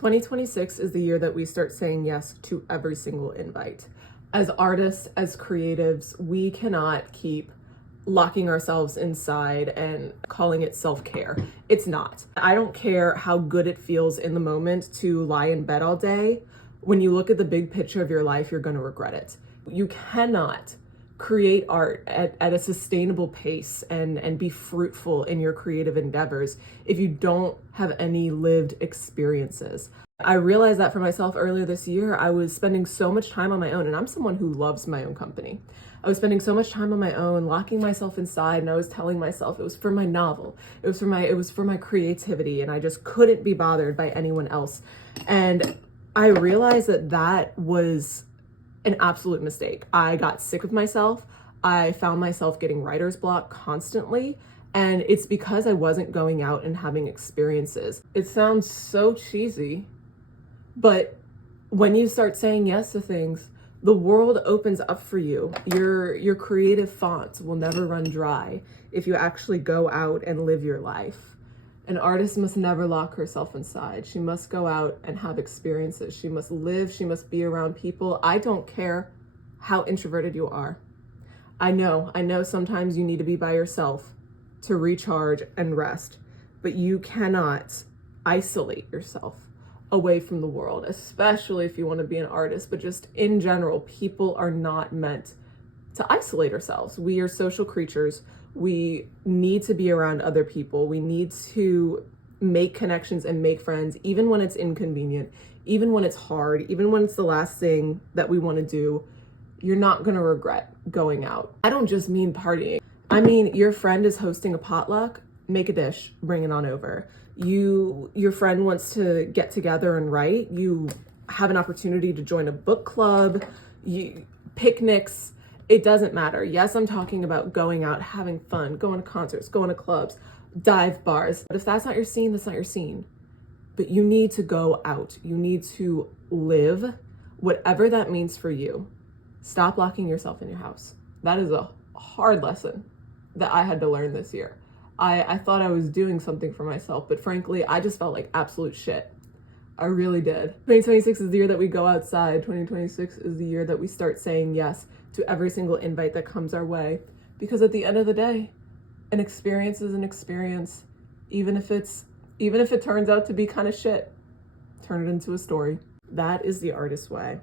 2026 is the year that we start saying yes to every single invite. As artists, as creatives, we cannot keep locking ourselves inside and calling it self-care. It's not. I don't care how good it feels in the moment to lie in bed all day. When you look at the big picture of your life, you're going to regret it. You cannot create art at a sustainable pace and be fruitful in your creative endeavors if you don't have any lived experiences. I realized that for myself earlier this year. I was spending so much time on my own, and I'm someone who loves my own company. I was spending so much time on my own, locking myself inside, and I was telling myself it was for my novel, it was for my creativity, and I just couldn't be bothered by anyone else. And I realized that was an absolute mistake. I got sick of myself. I found myself getting writer's block constantly, and it's because I wasn't going out and having experiences. It sounds so cheesy, but when you start saying yes to things, the world opens up for you. Your creative font will never run dry if you actually go out and live your life. An artist must never lock herself inside. She must go out and have experiences. She must live. She must be around people. I don't care how introverted you are. I know sometimes you need to be by yourself to recharge and rest, but you cannot isolate yourself away from the world, especially if you want to be an artist. But just in general, people are not meant to isolate ourselves. We are social creatures. We need to be around other people. We need to make connections and make friends, even when it's inconvenient, even when it's hard, even when it's the last thing that we want to do. You're not going to regret going out. I don't just mean partying. I mean, your friend is hosting a potluck, make a dish, bring it on over. Your friend wants to get together and write. You have an opportunity to join a book club, picnics. It doesn't matter. Yes, I'm talking about going out, having fun, going to concerts, going to clubs, dive bars. But if that's not your scene, that's not your scene. But you need to go out. You need to live, whatever that means for you. Stop locking yourself in your house. That is a hard lesson that I had to learn this year. I thought I was doing something for myself, but frankly, I just felt like absolute shit. I really did. 2026 is the year that we go outside. 2026 is the year that we start saying yes to every single invite that comes our way. Because at the end of the day, an experience is an experience. Even if it turns out to be kind of shit, turn it into a story. That is the artist's way.